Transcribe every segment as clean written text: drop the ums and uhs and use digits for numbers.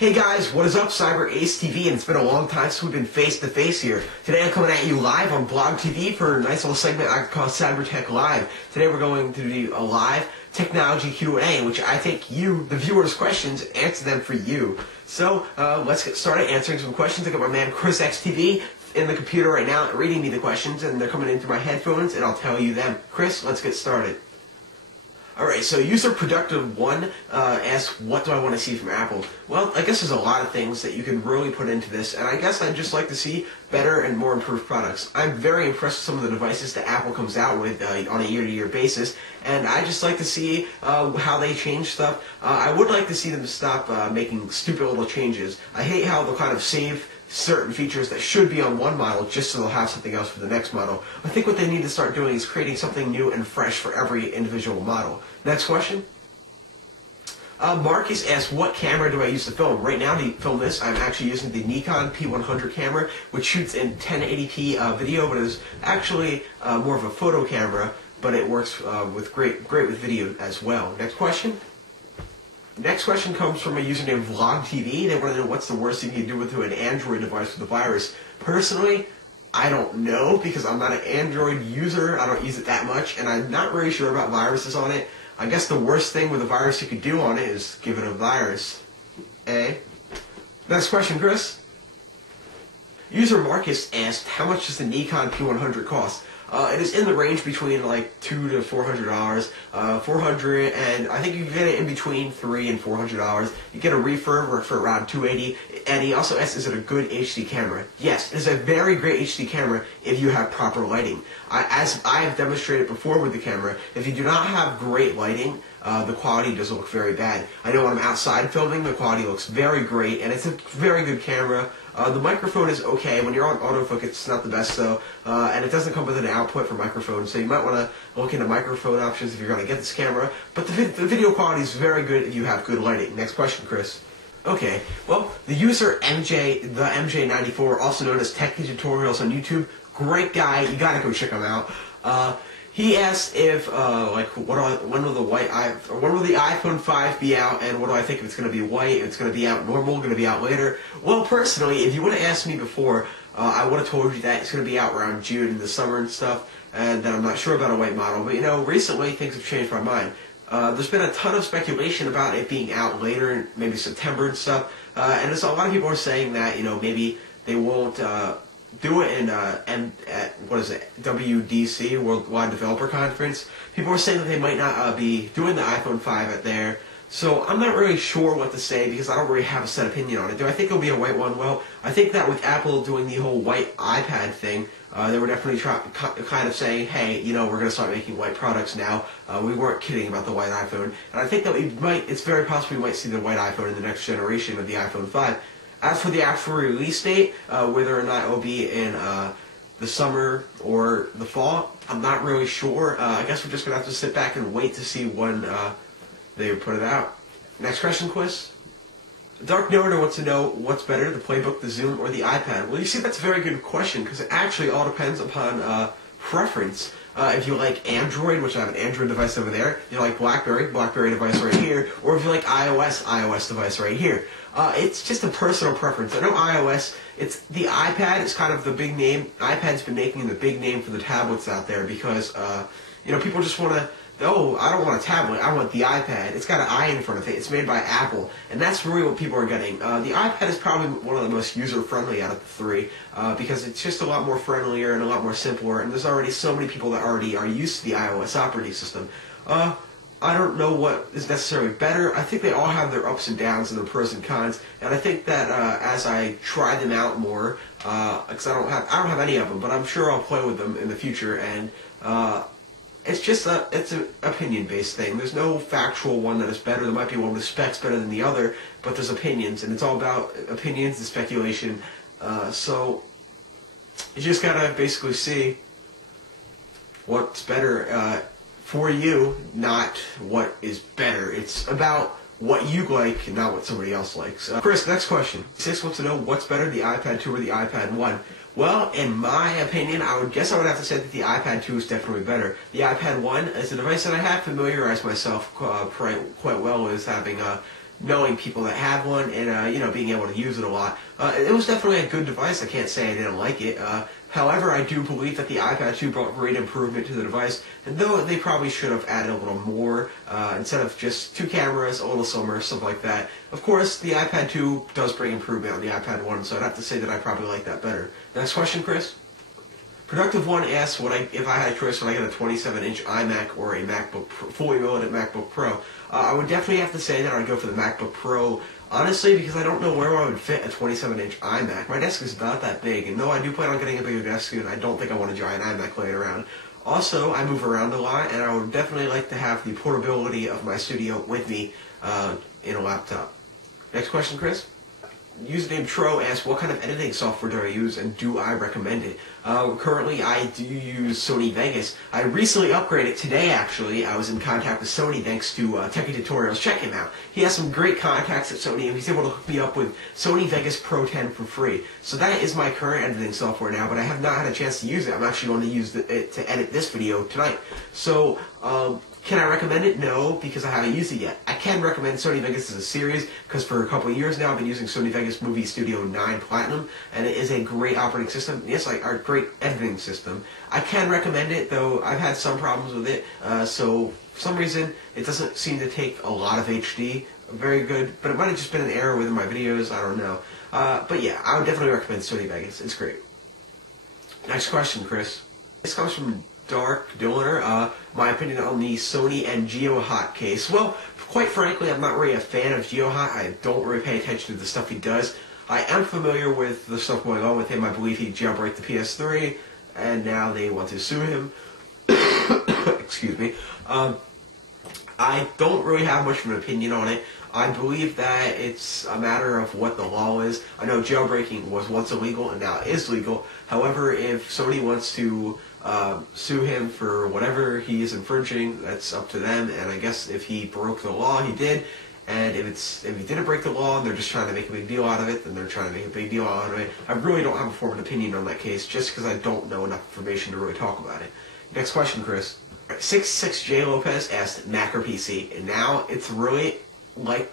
Hey guys, what is up? CyberAceTV, and it's been a long time since we've been face-to-face here. Today I'm coming at you live on Blog TV for a nice little segment I call CyberTech Live. Today we're going to do a live technology Q&A in which I take you, the viewers' questions, answer them for you. So let's get started answering some questions. I got my man Chris XTV in the computer right now reading me the questions, and they're coming in through my headphones, and I'll tell you them. Chris, let's get started. Alright, so user productive 1 asks, what do I want to see from Apple? Well, I guess there's a lot of things that you can really put into this, and I guess I'd just like to see better and more improved products. I'm very impressed with some of the devices that Apple comes out with on a year-to-year basis, and I just like to see how they change stuff. I would like to see them stop making stupid little changes. I hate how they'll kind of save certain features that should be on one model just so they'll have something else for the next model. I think what they need to start doing is creating something new and fresh for every individual model. Next question. Marcus asks, what camera do I use to film? Right now to film this, I'm actually using the Nikon P100 camera, which shoots in 1080p video, but is actually more of a photo camera, but it works with great with video as well. Next question. Next question comes from a user named VlogTV. They want to know what's the worst thing you can do with an Android device with a virus. Personally, I don't know because I'm not an Android user. I don't use it that much, and I'm not really sure about viruses on it. I guess the worst thing with a virus you could do on it is give it a virus. Next question, Chris. User Marcus asked, how much does the Nikon P100 cost? It is in the range between like $200 to $400. $400, and I think you can get it in between $300 and $400. You get a refurb for around $280. And he also asks, is it a good HD camera? Yes, it is a very great HD camera if you have proper lighting. As I have demonstrated before with the camera, if you do not have great lighting, the quality does look very bad. I know when I'm outside filming, the quality looks very great, and it's a very good camera. The microphone is okay. When you're on autofocus, it's not the best though, and it doesn't come with an output for microphone, so you might want to look into microphone options if you're going to get this camera. But the video quality is very good if you have good lighting. Next question, Chris. Okay, well, the user MJ94, also known as Techie Tutorials on YouTube, great guy. You gotta go check him out. He asked if when will the iPhone 5 be out, and what do I think if it's going to be white, if it's going to be out normal, going to be out later. Well, personally, if you would have asked me before, I would have told you that it's going to be out around June in the summer and stuff, and that I'm not sure about a white model. But you know, recently things have changed my mind. There's been a ton of speculation about it being out later, maybe September and stuff, and there's a lot of people are saying that, you know, maybe they won't do it in WDC, Worldwide Developer Conference. People are saying that they might not be doing the iPhone 5 at there. So I'm not really sure what to say because I don't really have a set opinion on it. Do I think it'll be a white one? Well, I think that with Apple doing the whole white iPad thing, they were definitely kind of saying, hey, you know, we're going to start making white products now. We weren't kidding about the white iPhone. And I think that it's very possible we might see the white iPhone in the next generation of the iPhone 5. As for the actual release date, whether or not it will be in the summer or the fall, I'm not really sure. I guess we're just going to have to sit back and wait to see when they put it out. Next question, quiz. Dark Narrator wants to know what's better, the Playbook, the Zoom, or the iPad. Well, you see, that's a very good question because it actually all depends upon preference. If you like Android, which I have an Android device over there, if you like BlackBerry device right here, or if you like iOS device right here. It's just a personal preference. I know iOS, it's the iPad is kind of the big name. iPad's been making the big name for the tablets out there because, you know, people just want to, oh, I don't want a tablet, I want the iPad. It's got an I in front of it. It's made by Apple, and that's really what people are getting. The iPad is probably one of the most user-friendly out of the three because it's just a lot more friendlier and a lot more simpler, and there's already so many people that already are used to the iOS operating system. I don't know what is necessarily better. I think they all have their ups and downs and their pros and cons, and I think that as I try them out more, because I don't have any of them, but I'm sure I'll play with them in the future, and it's just it's an opinion-based thing. There's no factual one that is better. There might be one with specs better than the other, but there's opinions, and it's all about opinions and speculation. So you just gotta basically see what's better for you, not what is better. It's about what you like, not what somebody else likes. Chris, next question. 6 wants to know what's better, the iPad 2 or the iPad 1? Well, in my opinion, I would have to say that the iPad 2 is definitely better. The iPad 1 is a device that I have familiarized myself quite well with, having knowing people that have one and, you know, being able to use it a lot. It was definitely a good device. I can't say I didn't like it. However, I do believe that the iPad 2 brought great improvement to the device, and though they probably should have added a little more, instead of just 2 cameras, a little slimmer, stuff like that. Of course, the iPad 2 does bring improvement on the iPad 1, so I'd have to say that I probably like that better. Next question, Chris? Productive One asks, if I had a choice, would I get a 27-inch iMac or a MacBook fully loaded MacBook Pro? I would definitely have to say that I'd go for the MacBook Pro, honestly, because I don't know where I would fit a 27-inch iMac. My desk is about that big, and though I do plan on getting a bigger desk soon, I don't think I want a giant iMac laying around. Also, I move around a lot, and I would definitely like to have the portability of my studio with me in a laptop. Next question, Chris? Username Tro asks, what kind of editing software do I use and do I recommend it? Currently, I do use Sony Vegas. I recently upgraded today, actually. I was in contact with Sony thanks to Techie Tutorials. Check him out. He has some great contacts at Sony, and he's able to hook me up with Sony Vegas Pro 10 for free. So that is my current editing software now, but I have not had a chance to use it. I'm actually going to use it to edit this video tonight. So, can I recommend it? No, because I haven't used it yet. I can recommend Sony Vegas as a series, because for a couple of years now I've been using Sony Vegas Movie Studio 9 Platinum, and it is a great operating system. Yes, a great editing system. I can recommend it, though I've had some problems with it, so for some reason it doesn't seem to take a lot of HD. Very good, but it might have just been an error within my videos, I don't know. But yeah, I would definitely recommend Sony Vegas. It's great. Next question, Chris. This comes from Dark Dilliner. My opinion on the Sony and GeoHot case. Well, quite frankly, I'm not really a fan of GeoHot. I don't really pay attention to the stuff he does. I am familiar with the stuff going on with him. I believe he jailbreaked the PS3, and now they want to sue him. Excuse me. I don't really have much of an opinion on it. I believe that it's a matter of what the law is. I know jailbreaking was once illegal and now it is legal. However, if Sony wants to sue him for whatever he is infringing, that's up to them. And I guess if he broke the law, he did. And if he didn't break the law and they're just trying to make a big deal out of it, then they're trying to make a big deal out of it. I really don't have a formal opinion on that case, just because I don't know enough information to really talk about it. Next question, Chris. 66J Lopez asked Mac or PC, and now it's really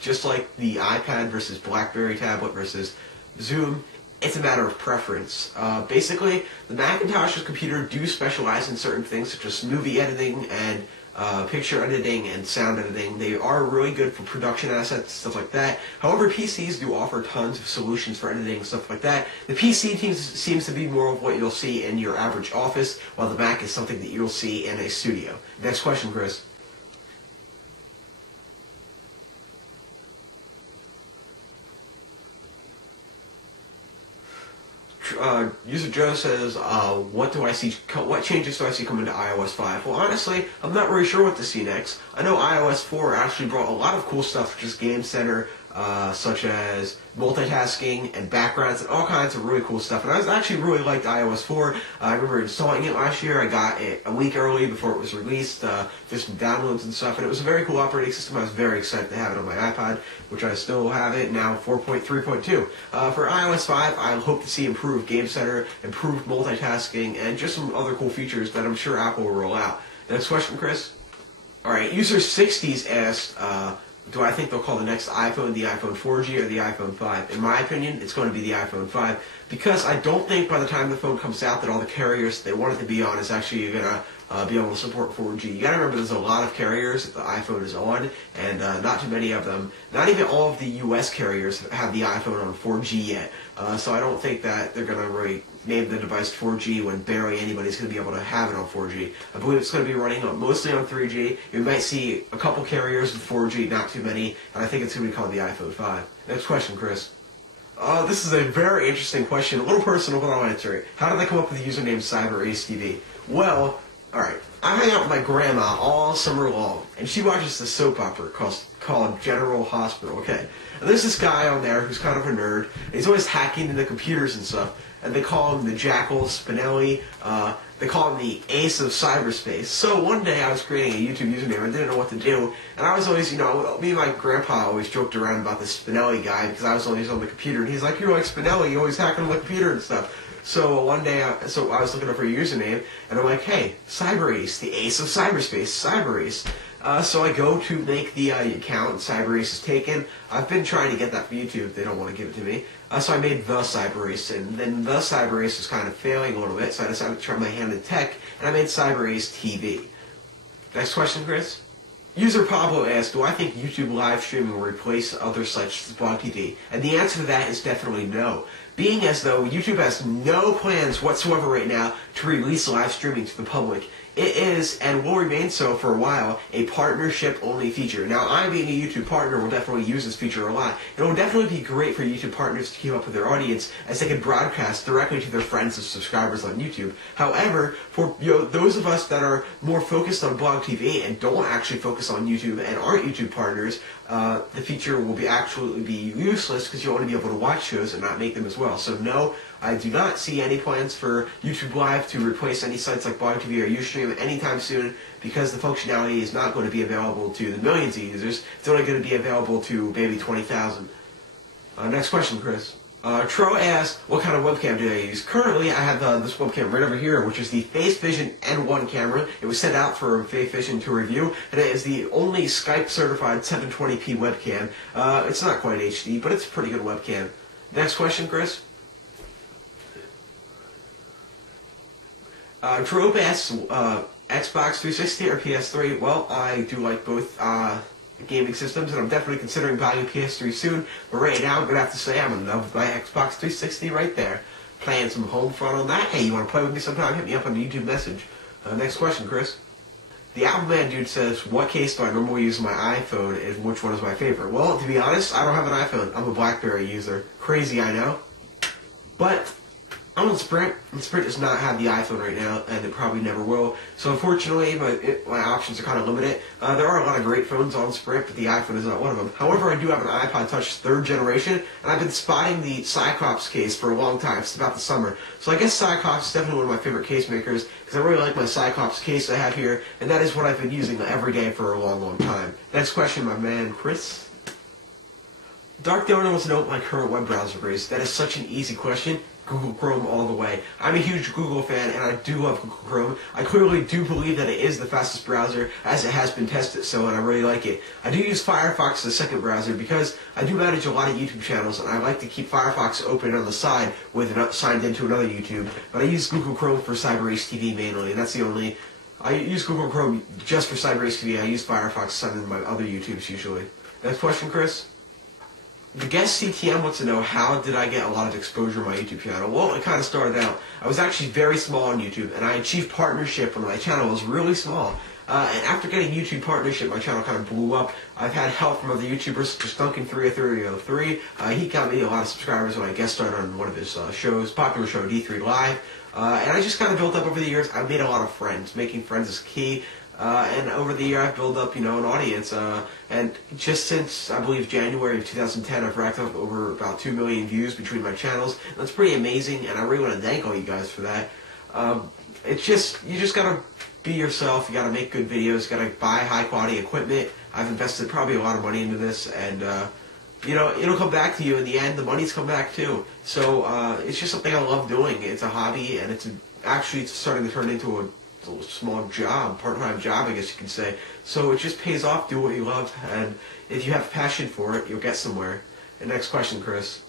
just like the iPad versus BlackBerry tablet versus Zoom. It's a matter of preference. Basically, the Macintosh's computer do specialize in certain things, such as movie editing and picture editing and sound editing. They are really good for production assets, stuff like that. However, PCs do offer tons of solutions for editing and stuff like that. The PC seems to be more of what you'll see in your average office, while the Mac is something that you'll see in a studio. Next question, Chris. User Joe says, what changes do I see coming to iOS 5? Well, honestly, I'm not really sure what to see next. I know iOS 4 actually brought a lot of cool stuff, such as Game Center, such as multitasking and backgrounds and all kinds of really cool stuff. And I actually really liked iOS 4. I remember installing it last year. I got it a week early before it was released, just some downloads and stuff. And it was a very cool operating system. I was very excited to have it on my iPod, which I still have it now, 4.3.2. For iOS 5, I hope to see improved Game Center, improved multitasking, and just some other cool features that I'm sure Apple will roll out. Next question, Chris. Alright, user 60s asked, do I think they'll call the next iPhone the iPhone 4G or the iPhone 5? In my opinion, it's going to be the iPhone 5, because I don't think by the time the phone comes out that all the carriers they want it to be on is actually going to be able to support 4G. You got to remember there's a lot of carriers that the iPhone is on, and not too many of them. Not even all of the US carriers have the iPhone on 4G yet. So I don't think that they're going to really name the device 4G when barely anybody's going to be able to have it on 4G. I believe it's going to be running mostly on 3G. You might see a couple carriers with 4G, not too many, and I think it's going to be called the iPhone 5. Next question, Chris. This is a very interesting question, a little personal, but I'll answer it. How did I come up with the username CyberAceTV? Well, alright, I hang out with my grandma all summer long, and she watches the soap opera called General Hospital, okay? And there's this guy on there who's kind of a nerd, and he's always hacking into computers and stuff, and they call him the Jackal Spinelli, they call him the Ace of Cyberspace. So one day I was creating a YouTube username, I didn't know what to do, and I was always, me and my grandpa always joked around about this Spinelli guy, because I was always on the computer, and he's like, you're like Spinelli, you always hacking on the computer and stuff. So one day, I was looking up for a username, and I'm like, hey, CyberAce, the Ace of Cyberspace, CyberAce. So I go to make the account, CyberAce is taken. I've been trying to get that for YouTube, they don't want to give it to me. So I made the CyberAce, and then the CyberAce was kind of failing a little bit, so I decided to try my hand in tech, and I made CyberAceTV. Next question, Chris? User Pablo asked, do I think YouTube live streaming will replace other sites such as Blog TV? And the answer to that is definitely no. Being as though YouTube has no plans whatsoever right now to release live streaming to the public. It is, and will remain so for a while, a partnership-only feature. Now, I, being a YouTube partner, will definitely use this feature a lot. It will definitely be great for YouTube partners to keep up with their audience, as they can broadcast directly to their friends and subscribers on YouTube. However, for those of us that are more focused on Blog TV and don't actually focus on YouTube and aren't YouTube partners, the feature will absolutely be useless because you'll only be able to watch shows and not make them as well. So no, I do not see any plans for YouTube Live to replace any sites like Blog TV or Ustream anytime soon, because the functionality is not going to be available to the millions of users. It's only going to be available to maybe 20,000. Next question, Chris. Tro asked, what kind of webcam do I use? Currently, I have this webcam right over here, which is the Face Vision N1 camera. It was sent out for Face Vision to review, and it is the only Skype-certified 720p webcam. It's not quite HD, but it's a pretty good webcam. Next question, Chris. Drobe asks, Xbox 360 or PS3? Well, I do like both gaming systems, and I'm definitely considering buying a PS3 soon, but right now I'm going to have to say I'm in love with my Xbox 360 right there. Playing some Homefront on that. Hey, you want to play with me sometime? Hit me up on the YouTube message. Next question, Chris. The Appleman dude says, what case do I normally use my iPhone, and which one is my favorite? Well, to be honest, I don't have an iPhone. I'm a BlackBerry user. Crazy, I know. But I'm on Sprint, and Sprint does not have the iPhone right now, and it probably never will. So unfortunately, my options are kind of limited. There are a lot of great phones on Sprint, but the iPhone is not one of them. However, I do have an iPod Touch 3rd generation, and I've been spotting the Cyclops case for a long time, since about the summer. So I guess Cyclops is definitely one of my favorite case makers, because I really like my Cyclops case I have here, and that is what I've been using every day for a long, long time. Next question, my man, Chris. Dark Donor wants to know what my current web browser is. That is such an easy question. Google Chrome all the way. I'm a huge Google fan, and I do love Google Chrome. I clearly do believe that it is the fastest browser, as it has been tested, so, and I really like it. I do use Firefox as a second browser because I do manage a lot of YouTube channels, and I like to keep Firefox open on the side with signed into another YouTube. But I use Google Chrome for CyberAceTV mainly, and that's the only. I use Google Chrome just for CyberAceTV. I use Firefox to sign into my other YouTubes usually. Next question, Chris. The guest CTM wants to know, how did I get a lot of exposure on my YouTube channel? Well, it kind of started out. I was actually very small on YouTube, and I achieved partnership when my channel was really small. And after getting YouTube partnership, my channel kind of blew up. I've had help from other YouTubers, such as Duncan30303. He got me a lot of subscribers when I guest starred on one of his shows, popular show, D3 Live. And I just kind of built up over the years. I've made a lot of friends. Making friends is key. And over the year, I've built up, an audience. And just since, I believe, January of 2010, I've racked up over about 2 million views between my channels. That's pretty amazing, and I really want to thank all you guys for that. It's just, you just gotta be yourself. You gotta make good videos. You gotta buy high-quality equipment. I've invested probably a lot of money into this, and it'll come back to you in the end. The money's come back too. So it's just something I love doing. It's a hobby, and it's actually starting to turn into a small job, part-time job, I guess you can say. So it just pays off. Do what you love, and if you have passion for it, you'll get somewhere. And next question, Chris.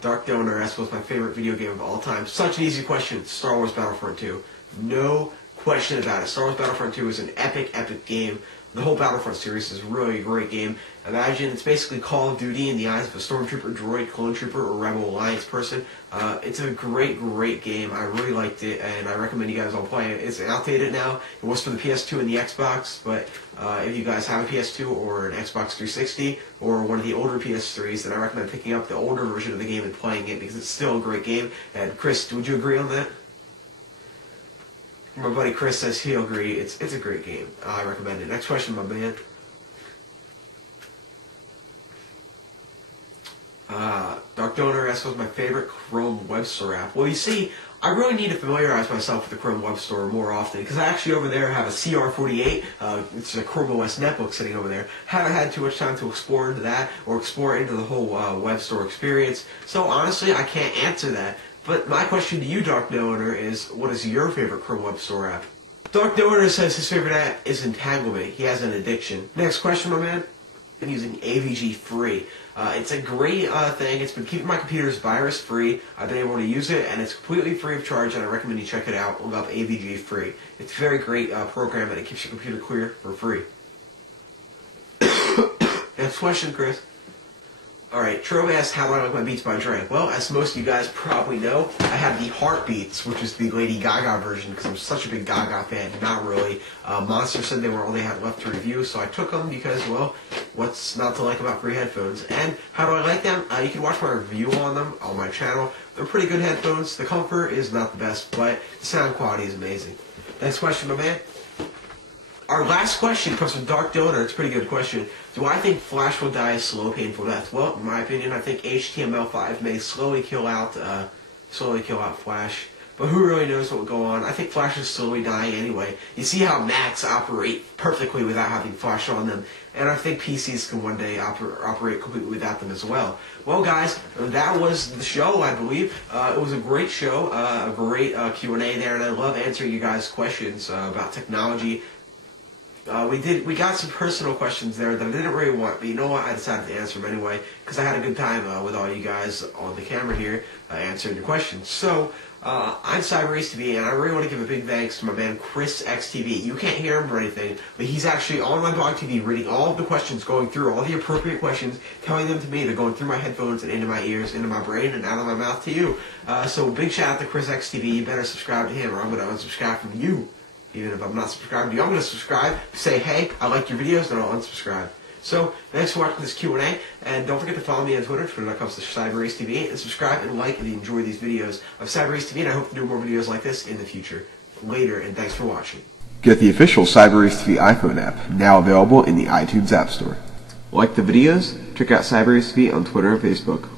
Dark Donor asked, what's my favorite video game of all time? Such an easy question. Star Wars Battlefront 2. No question about it. Star Wars Battlefront 2 is an epic, epic game. The whole Battlefront series is really a great game. Imagine it's basically Call of Duty in the eyes of a Stormtrooper, Droid, Clone Trooper, or Rebel Alliance person. It's a great, great game. I really liked it, and I recommend you guys all play it. It's outdated now. It was for the PS2 and the Xbox, but if you guys have a PS2 or an Xbox 360 or one of the older PS3s, then I recommend picking up the older version of the game and playing it, because it's still a great game. And Chris, would you agree on that? My buddy Chris says he'll agree. It's a great game. I recommend it. Next question, my man. Dark Donor asks, what's my favorite Chrome web store app? Well, you see, I really need to familiarize myself with the Chrome web store more often, because I actually over there have a CR48, it's a Chrome OS netbook sitting over there. Haven't had too much time to explore into that, or explore into the whole web store experience. So honestly, I can't answer that. But my question to you, Dark Donor, is what is your favorite Chrome web store app? Dark Donor says his favorite app is entanglement. He has an addiction. Next question, my man. Been using AVG free. It's a great thing. It's been keeping my computers virus free. I've been able to use it, and it's completely free of charge, and I recommend you check it out. Look up AVG free. It's a very great program, and it keeps your computer clear for free. Next question, Chris. Alright, Trove asked, how do I like my Beats by Dre? Well, as most of you guys probably know, I have the Heartbeats, which is the Lady Gaga version, because I'm such a big Gaga fan. Not really. Monster said they were all they had left to review, so I took them because, well, what's not to like about free headphones? And how do I like them? You can watch my review on them on my channel. They're pretty good headphones. The comfort is not the best, but the sound quality is amazing. Next question, my man. Our last question comes from Dark Donor. It's a pretty good question. Do I think Flash will die a slow, painful death? Well, in my opinion, I think HTML5 may slowly kill out Flash. But who really knows what will go on? I think Flash is slowly dying anyway. You see how Macs operate perfectly without having Flash on them. And I think PCs can one day operate completely without them as well. Well, guys, that was the show, I believe. It was a great show, a great Q&A there, and I love answering you guys' questions about technology. We got some personal questions there that I didn't really want, but you know what? I decided to answer them anyway because I had a good time with all you guys on the camera here answering your questions. So I'm CyberAceTV, and I really want to give a big thanks to my man Chris XTV. You can't hear him or anything, but he's actually on my blog TV reading all of the questions, going through all the appropriate questions, telling them to me. They're going through my headphones and into my ears, into my brain, and out of my mouth to you. So big shout out to Chris XTV. You better subscribe to him, or I'm going to unsubscribe from you. Even if I'm not subscribed to you, I'm going to subscribe, say, hey, I like your videos, and I'll unsubscribe. So, thanks for watching this Q&A, and don't forget to follow me on Twitter, twitter.com/CyberAceTV, and subscribe and like if you enjoy these videos of CyberAceTV, and I hope to do more videos like this in the future. Later, and thanks for watching. Get the official CyberAceTV iPhone app, now available in the iTunes App Store. Like the videos? Check out CyberAceTV on Twitter and Facebook.